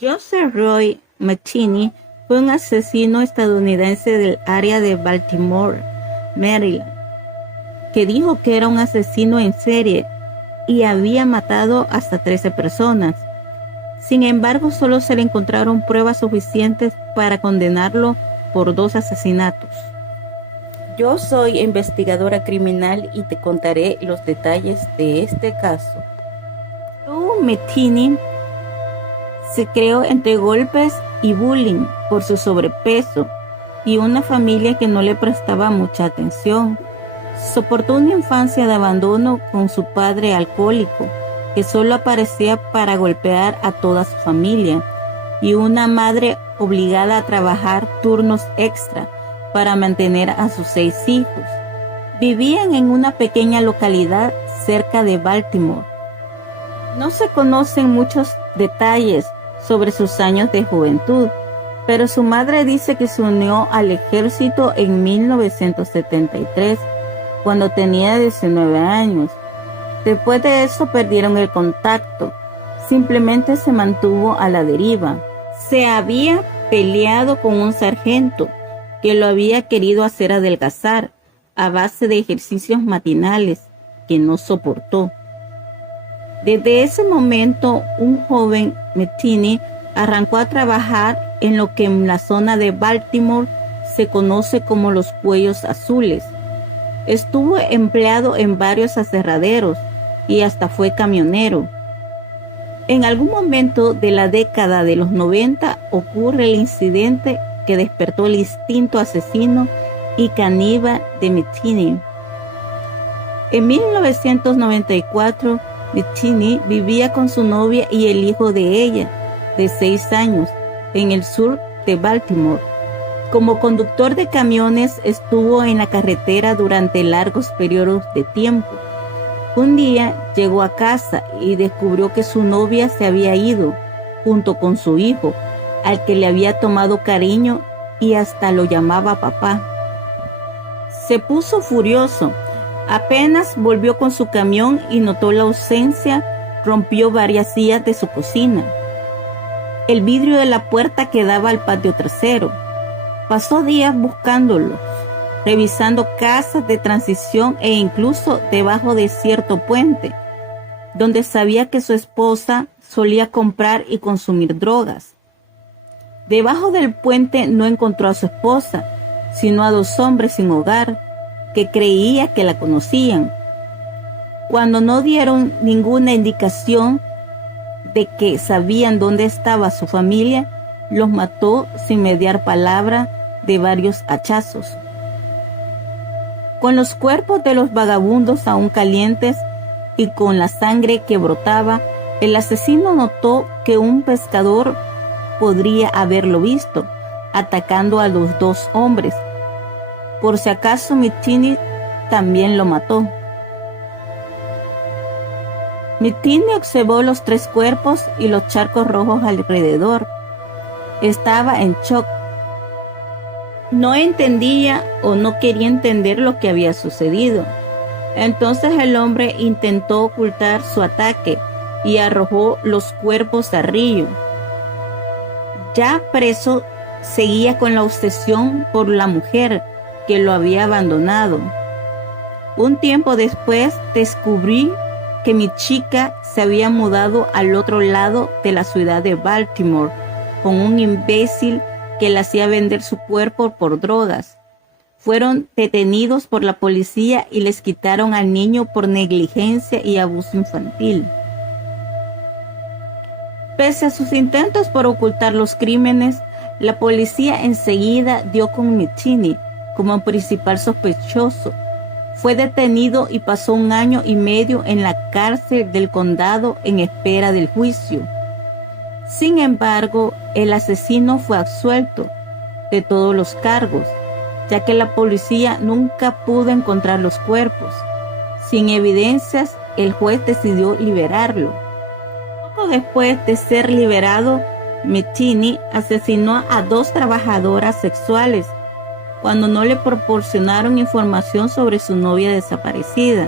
Joseph Roy McKinney fue un asesino estadounidense del área de Baltimore, Maryland, que dijo que era un asesino en serie y había matado hasta 13 personas. Sin embargo, solo se le encontraron pruebas suficientes para condenarlo por 2 asesinatos. Yo soy investigadora criminal y te contaré los detalles de este caso. Joe McKinney se creó entre golpes y bullying por su sobrepeso y una familia que no le prestaba mucha atención. Soportó una infancia de abandono con su padre alcohólico, que solo aparecía para golpear a toda su familia, y una madre obligada a trabajar turnos extra para mantener a sus 6 hijos. Vivían en una pequeña localidad cerca de Baltimore. No se conocen muchos detalles sobre sus años de juventud, pero su madre dice que se unió al ejército en 1973, cuando tenía 19 años. Después de eso perdieron el contacto, simplemente se mantuvo a la deriva. Se había peleado con un sargento que lo había querido hacer adelgazar a base de ejercicios matinales que no soportó. Desde ese momento, un joven McKinney arrancó a trabajar en lo que en la zona de Baltimore se conoce como los cuellos azules. Estuvo empleado en varios aserraderos y hasta fue camionero. En algún momento de la década de los 90 ocurre el incidente que despertó el instinto asesino y caníbal de McKinney. En 1994, McKinney vivía con su novia y el hijo de ella, de 6 años, en el sur de Baltimore. Como conductor de camiones estuvo en la carretera durante largos periodos de tiempo. Un día llegó a casa y descubrió que su novia se había ido, junto con su hijo, al que le había tomado cariño y hasta lo llamaba papá. Se puso furioso. Apenas volvió con su camión y notó la ausencia, rompió varias sillas de su cocina. El vidrio de la puerta que daba al patio trasero. Pasó días buscándolos, revisando casas de transición e incluso debajo de cierto puente, donde sabía que su esposa solía comprar y consumir drogas. Debajo del puente no encontró a su esposa, sino a 2 hombres sin hogar, que creía que la conocían. Cuando no dieron ninguna indicación de que sabían dónde estaba su familia, los mató sin mediar palabra de varios hachazos. Con los cuerpos de los vagabundos aún calientes y con la sangre que brotaba, el asesino notó que un pescador podría haberlo visto, atacando a los 2 hombres. Por si acaso McKinney también lo mató. McKinney observó los 3 cuerpos y los charcos rojos alrededor. Estaba en shock. No entendía o no quería entender lo que había sucedido. Entonces el hombre intentó ocultar su ataque y arrojó los cuerpos al río. Ya preso, seguía con la obsesión por la mujer que lo había abandonado. Un tiempo después descubrí que mi chica se había mudado al otro lado de la ciudad de Baltimore con un imbécil que le hacía vender su cuerpo por drogas. Fueron detenidos por la policía y les quitaron al niño por negligencia y abuso infantil. Pese a sus intentos por ocultar los crímenes, la policía enseguida dio con McKinney como principal sospechoso. Fue detenido y pasó 1 año y medio en la cárcel del condado en espera del juicio. Sin embargo, el asesino fue absuelto de todos los cargos, ya que la policía nunca pudo encontrar los cuerpos. Sin evidencias, el juez decidió liberarlo. Poco después de ser liberado, McKinney asesinó a 2 trabajadoras sexuales cuando no le proporcionaron información sobre su novia desaparecida.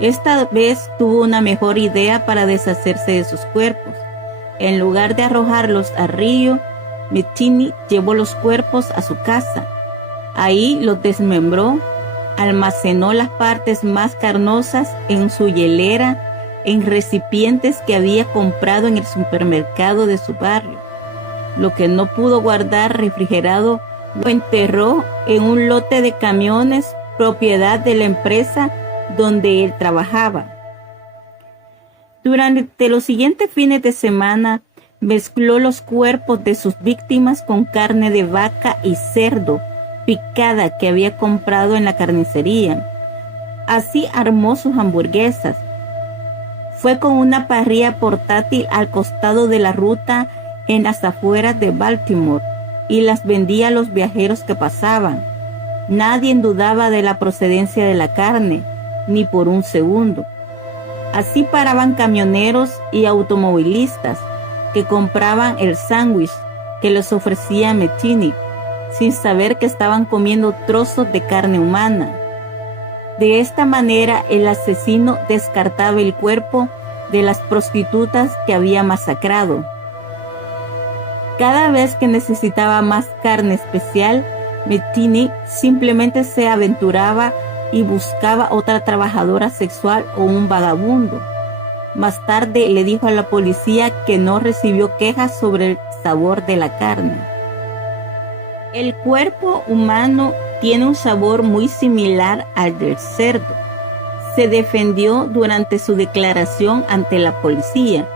Esta vez tuvo una mejor idea para deshacerse de sus cuerpos. En lugar de arrojarlos al río, Mettini llevó los cuerpos a su casa. Ahí los desmembró, almacenó las partes más carnosas en su hielera, en recipientes que había comprado en el supermercado de su barrio. Lo que no pudo guardar refrigerado lo enterró en un lote de camiones propiedad de la empresa donde él trabajaba. Durante los siguientes fines de semana, mezcló los cuerpos de sus víctimas con carne de vaca y cerdo picada que había comprado en la carnicería. Así armó sus hamburguesas. Fue con una parrilla portátil al costado de la ruta en las afueras de Baltimore y las vendía a los viajeros que pasaban. Nadie dudaba de la procedencia de la carne, ni por un segundo. Así paraban camioneros y automovilistas que compraban el sándwich que les ofrecía Mettini, sin saber que estaban comiendo trozos de carne humana. De esta manera, el asesino descartaba el cuerpo de las prostitutas que había masacrado. Cada vez que necesitaba más carne especial, Mettini simplemente se aventuraba y buscaba otra trabajadora sexual o un vagabundo. Más tarde le dijo a la policía que no recibió quejas sobre el sabor de la carne. El cuerpo humano tiene un sabor muy similar al del cerdo. Se defendió durante su declaración ante la policía.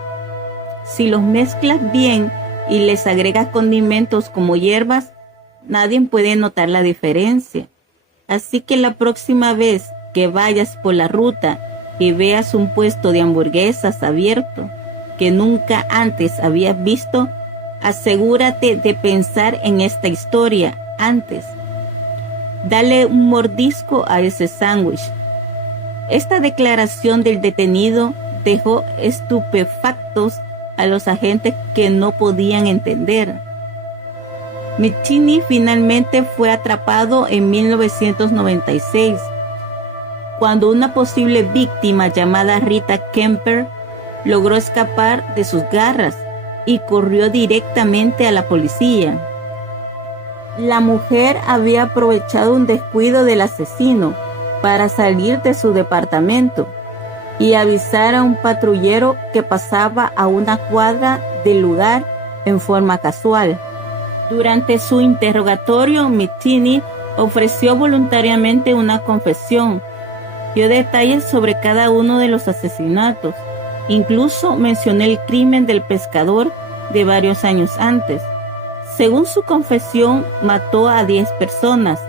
Si los mezclas bien y les agregas condimentos como hierbas, nadie puede notar la diferencia. Así que la próxima vez que vayas por la ruta y veas un puesto de hamburguesas abierto que nunca antes habías visto, asegúrate de pensar en esta historia antes. Dale un mordisco a ese sándwich. Esta declaración del detenido dejó estupefactos a los agentes que no podían entender. Mettini finalmente fue atrapado en 1996, cuando una posible víctima llamada Rita Kemper logró escapar de sus garras y corrió directamente a la policía. La mujer había aprovechado un descuido del asesino para salir de su departamento y avisar a un patrullero que pasaba a una cuadra del lugar en forma casual. Durante su interrogatorio, Mettini ofreció voluntariamente una confesión. Dio detalles sobre cada uno de los asesinatos. Incluso mencionó el crimen del pescador de varios años antes. Según su confesión, mató a 10 personas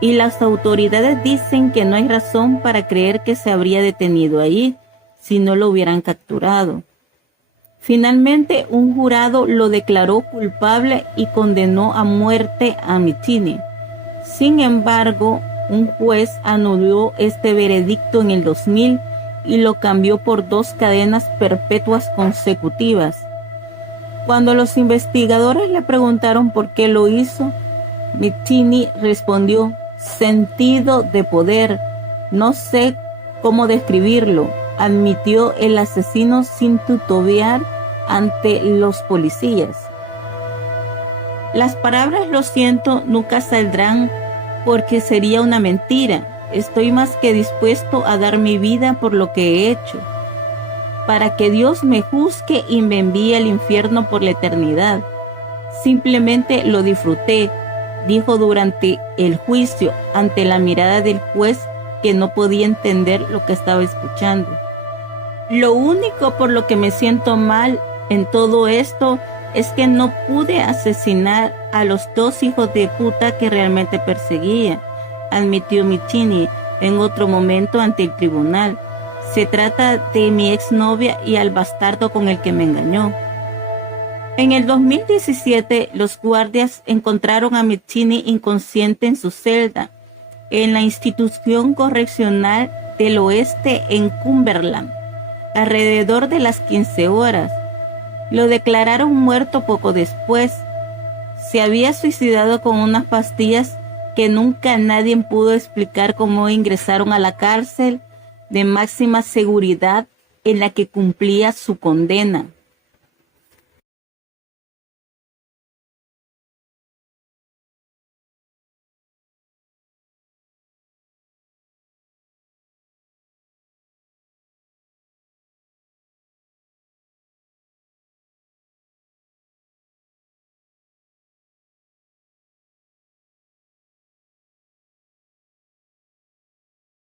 y las autoridades dicen que no hay razón para creer que se habría detenido ahí si no lo hubieran capturado. Finalmente, un jurado lo declaró culpable y condenó a muerte a Mettini. Sin embargo, un juez anuló este veredicto en el 2000 y lo cambió por 2 cadenas perpetuas consecutivas. Cuando los investigadores le preguntaron por qué lo hizo, Mettini respondió: sentido de poder, no sé cómo describirlo, admitió el asesino sin titubear ante los policías. Las palabras "lo siento" nunca saldrán porque sería una mentira. Estoy más que dispuesto a dar mi vida por lo que he hecho, para que Dios me juzgue y me envíe al infierno por la eternidad. Simplemente lo disfruté, dijo durante el juicio ante la mirada del juez, que no podía entender lo que estaba escuchando. Lo único por lo que me siento mal en todo esto es que no pude asesinar a los 2 hijos de puta que realmente perseguía, admitió Mettini en otro momento ante el tribunal. Se trata de mi exnovia y al bastardo con el que me engañó. En el 2017, los guardias encontraron a Mettini inconsciente en su celda, en la institución correccional del oeste en Cumberland, alrededor de las 15 horas. Lo declararon muerto poco después. Se había suicidado con unas pastillas que nunca nadie pudo explicar cómo ingresaron a la cárcel de máxima seguridad en la que cumplía su condena.